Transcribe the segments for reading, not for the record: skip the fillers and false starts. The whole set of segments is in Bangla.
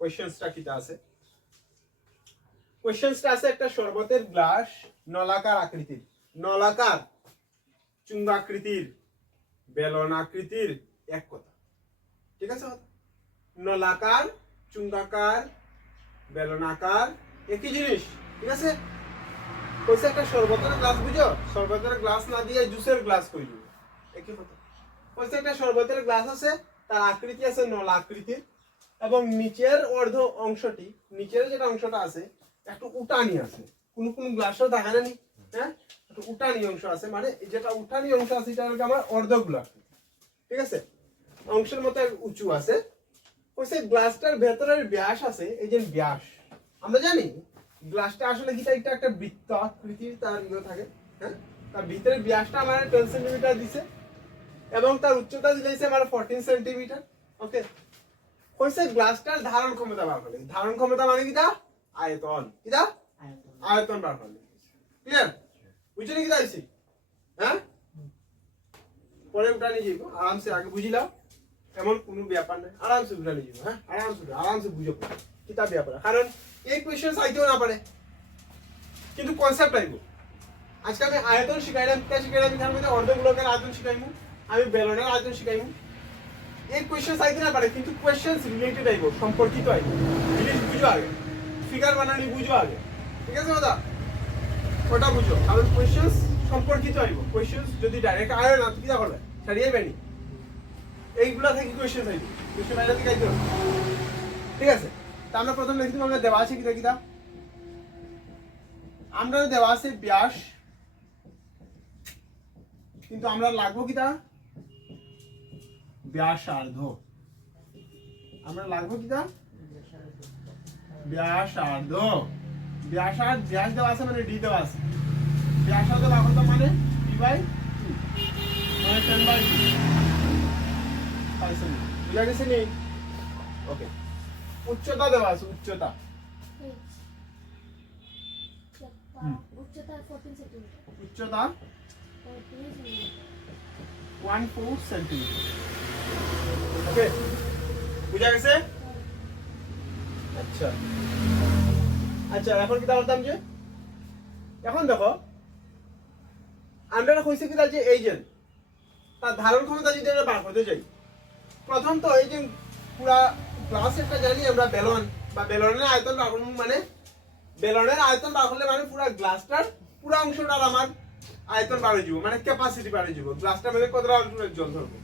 কোশ্চেনসটা কিটা আছে কোশ্চেনসটা আছে একটা শরবতের গ্লাস নলাকার আকৃতির নলাকার চুঙ্গাকৃতির বেলন আকৃতির এক কথা ঠিক আছে নলাকার চুঙ্গাকার বেলনাকার একই জিনিস ঠিক আছে কইছে একটা শরবতের গ্লাস বুঝো শরবতের গ্লাস না দিয়ে জুসের গ্লাস কইলো একই কথা কইছে একটা শরবতের গ্লাস আছে তার আকৃতি আছে নলা আকৃতির এবং নিচের অর্ধ অংশটি নিচের যেটা অংশটা আছে একটু উটানি আছে কোন কোন গ্লাসও দেখা না নি হ্যাঁ একটু উটানি অংশ আছে মানে যেটা উটানি অংশ আছে এটা হলো আমার অর্ধগুলো আকৃতি ঠিক আছে অংশের মতো উঁচু আছে কইছে গ্লাসটার ভেতরের ব্যাস আছে এই যে ব্যাস আমরা জানি গ্লাসটা আসলে কি এটা একটা বৃত্ত আকৃতির তার ইয়ে থাকে হ্যাঁ তার ভিতরের ব্যাসটা আমার 12 সেন্টিমিটার দিছে এবং তার উচ্চতা দিয়েছে আমার 14 সেন্টিমিটার ওকে কইছে গ্লাসটার ধারণ ক্ষমতা বার করে ধারণ ক্ষমতা মানে কিটা আয়তন কিটা আয়তন বার করে ক্লিয়ার বুঝলি কি দাইছি হ্যাঁ পরে উঠানি যাইব আরামসে আগে বুঝিলাও এমন কোনো ব্যাপার নাই আরামসে উঠানি যাইব হ্যাঁ আরামসে বুঝো কিতা ব্যাপার কারণ এই কোশ্চেন আইতেও না পারে কিন্তু কনসেপ্ট আইব আজকে আমি আয়তন শিখাইলাম কিতা শিখাইলাম তার মধ্যে অর্ধগোলকের আয়তন শিখাইমু আমি বেলনের আয়তন শিখাইমু এই কোশ্চেন আইতে না পারে কিন্তু কোশ্চেনস রিলেটেড আইব সম্পর্কিত আইব জিনিস বুঝো আগে ফিগার বানানি বুঝো আগে ঠিক আছে দাদা ওটা বুঝো কারণ কোশ্চেনস সম্পর্কিত আইব কোশ্চেনস যদি ডাইরেক্ট আয় না তো কিটা করবে ছাড়িয়ে বেনি এইগুলা থেকে কোশ্চেন আইব কোশ্চেন আইলে থেকে আইতো ঠিক আছে তা আমরা প্রথম লিখি আমরা দেওয়া আছে কিটা কিটা আমরা দেওয়া আছে ব্যাস কিন্তু আমরা লাগবো কিটা ব্যাসার্ধ আমরা লাগবো কিটা ব্যাসার্ধ ব্যাস দেওয়া আছে মানে ডি দেওয়া আছে ব্যাসার্ধ লাগতো মানে ডি বাই 2 মানে 10 বাই 2 পাইছেন বুঝা গেছে নি ওকে উচ্চতা দেওয়া আছে উচ্চতা উচ্চতা 14 সেন্টিমিটার উচ্চতা 14 সেন্টিমিটার ওকে বুঝা গেছে আচ্ছা আচ্ছা এখন কি বলতাম যে এখন দেখো আমরা কইছে কি যে এই যে তার ধারণ ক্ষমতা যদি আমরা বার করতে যাই প্রথম তো এই যে পুরা গ্লাস একটা জানি আমরা বেলন বা বেলনের আয়তন বার করব মানে বেলনের আয়তন বার করলে মানে পুরা গ্লাসটার পুরা অংশটার আমার আয়তন বাড়ে যাব মানে ক্যাপাসিটি বাড়ে যাব গ্লাসটার মধ্যে কতটা জল ধরবে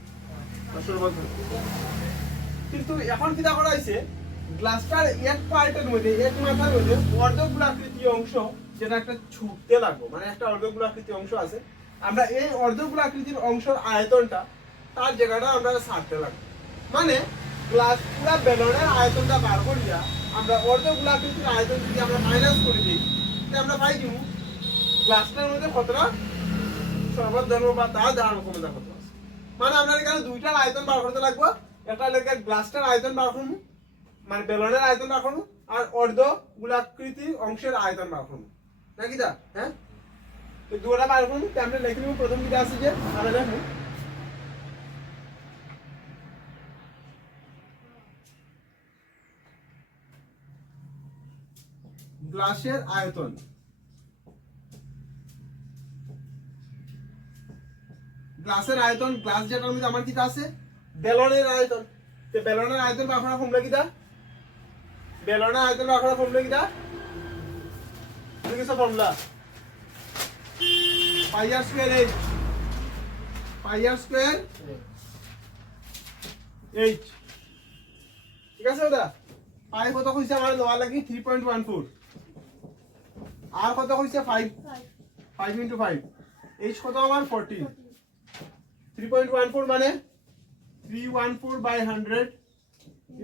শরবত ধরবে কিন্তু এখন কি করা হইছে গ্লাসটার এক পার্টের মধ্যে এক মাথার মধ্যে অর্ধগোলাকৃতি অংশ যেটা একটা ছুটতে লাগবে মানে একটা অর্ধগোলাকৃতি অংশ আছে আমরা এই অর্ধগোলাকৃতির অংশের আয়তনটা তার জায়গাটা আমরা ছাড়তে লাগবে মানে গ্লাস পুরা বেলনের আয়তনটা বার করিয়া আমরা অর্ধগোলাকৃতির আয়তন যদি আমরা মাইনাস করে দিই তাহলে আমরা পাই দিব গ্লাসটার মধ্যে কতটা শরবত ধরবো বা তার ধারণ ক্ষমতা কত আছে মানে আমরা এখানে দুইটার আয়তন বার করতে লাগবো একটা লেগে গ্লাসটার আয়তন বার করবো মানে বেলনের আয়তন বার করবো আর অর্ধগোলাকৃতি অংশের আয়তন বার করবো নাকি দা হ্যাঁ তো দুটা বার করবো আমরা লিখে নেব প্রথম দিকে আছে যে আমরা দেখুন গ্লাসের আয়তন গ্লাসের আয়তন গ্লাস যেটার মধ্যে আমার কিটা আছে বেলনের আয়তন তো বেলনের আয়তন বার করা ফর্মুলা কিটা বেলনের আয়তন বার করা ফর্মুলা কিটা কি আছে ফর্মুলা পাই আর স্কয়ার এইচ ঠিক আছে দাদা পাই কত কইছে আমার লওয়া লাগি 3.14 আর কত কইছে 5 into 5 এইচ কত আমার 14 3.14 মানে 314 by 100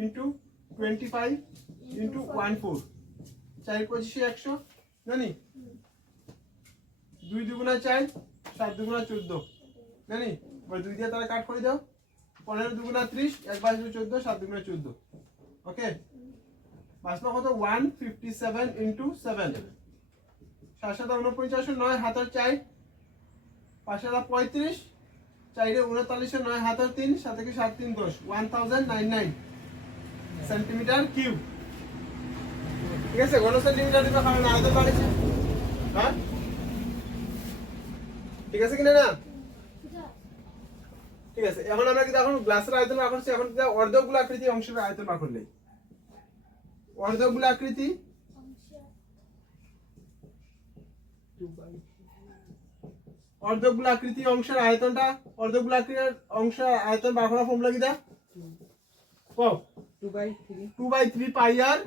into 25 into 14 4 25 100 জানি 2 দুগুণা 4 7 দুগুণা 14 জানি ওই 2 দিয়ে তাহলে কাট করে দাও 15 দুগুণা 30 1 বাই 14 7 দুগুণা 14 ওকে বাসলো কত 157 into 7 749 9 হাতের 4 535 4 39 9 হাতের 3 7 के 7 3 10 1099 সেন্টিমিটার কিউব ঠিক আছে ঘন সেন্টিমিটার দিবে কারণ আয়তন বাড়ছে হ্যাঁ ঠিক আছে কিনা না বুঝা ঠিক আছে এখন আমরা কি এখন গ্লাসের আয়তন বার করছি এখন কি অর্ধগোল আকৃতি অংশের আয়তন বার করলে অর্ধগোল আকৃতি অংশ অর্ধগোল আকৃতি অংশের আয়তনটা অর্ধগোল আকৃতির অংশের আয়তন বার করার ফর্মুলা কি দা কও 2/3 পাই আর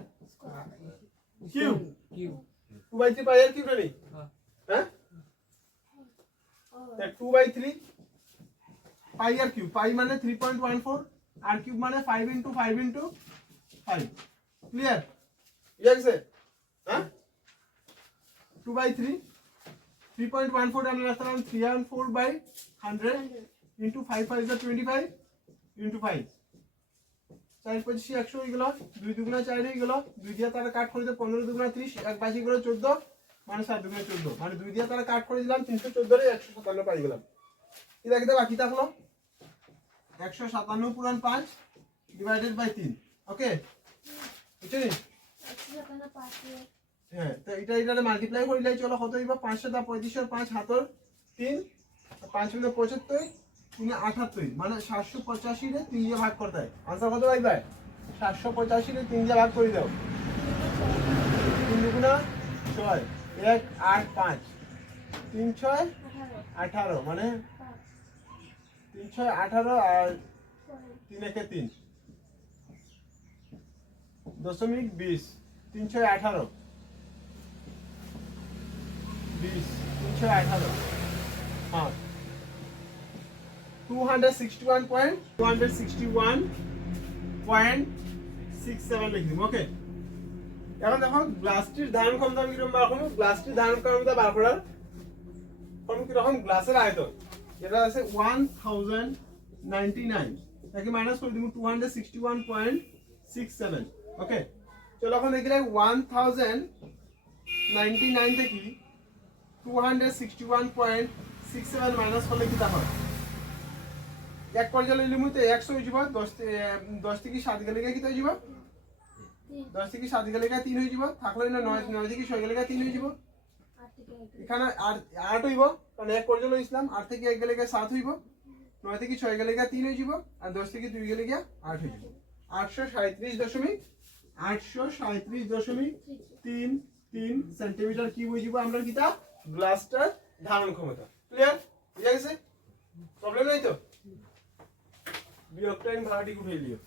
কিউব 2/3 পাই আর কিউব রে হ্যাঁ তা 2/3 পাই আর কিউব পাই মানে 3.14 আর কিউব মানে 5 * 5 * 5 ক্লিয়ার ঠিক আছে হ্যাঁ 2/3 3.14 আমরা রাখলাম 3/4/100 into 5 5 is 25 into 5 4 25 100 হয়ে গেল 2 দুগুণা 4 হয়ে গেল 2 দিয়ে তারা কাট করে দিলে 15 দুগুণা 30 1 বাকি গেল 14 মানে 7 দুগুণা 14 মানে 2 দিয়ে তারা কাট করে দিলাম 314 রে 157 পাই গেলাম কি দেখতে বাকি থাকলো 157 পুরান 5 ডিভাইডেড বাই 3 ওকে বুঝছেন একসাথে পাশে হ্যাঁ তো এটা মাল্টিপ্লাই করিলাই চলো কত হইবা 5 7 35 আর 5 হাতর 3 5 * 75 3 78 মানে 785 রে 3 দিয়ে ভাগ করতে হয় आंसर কত পাইবা 785 রে 3 দিয়ে ভাগ করে দাও 3 গুণা 6 1 8 5 3 6 18 মানে 3 6 18 আর 3 1 3 দশমিক 20 3 6 18 20 3 6 18 हाँ 261.67 লিখ দিম ওকে এখন দেখো গ্লাসটির ধারণ ক্ষমতা আমি কিরকম বার করব গ্লাসটির ধারণ ক্ষমতা বার করার ফর্মুলা কি রকম গ্লাসের আয়তন এটা আছে 1099 তাকে মাইনাস করে দিব 261.67 ওকে চলো এখন দেখি 1099 থেকে 261.67 মাইনাস করলে কি তা হয় এক পর্যায়ে লিমিটে 100 হয়ে যাব 10 থেকে 7 গেলে কি হয়ে যাব 10 থেকে 7 গেলে 3 হয়ে যাব থাকলে না 9 থেকে 6 গেলে 3 হয়ে যাব এখানে আর 8 হইব কারণ এক পর্যায়ে ইসলাম 8 থেকে 1 গেলে 7 হইব 9 থেকে 6 গেলে 3 হয়ে যাব আর 10 থেকে 2 গেলে 8 হয়ে যাব 837.3 সেন্টিমিটার কি বুঝিব আমরা কিটা গ্লাসটার ধারণ ক্ষমতা ক্লিয়ার বুঝা গেছে প্রবলেম নাই তো বিয়োগটা ভাড়াটি উঠিয়ে দিও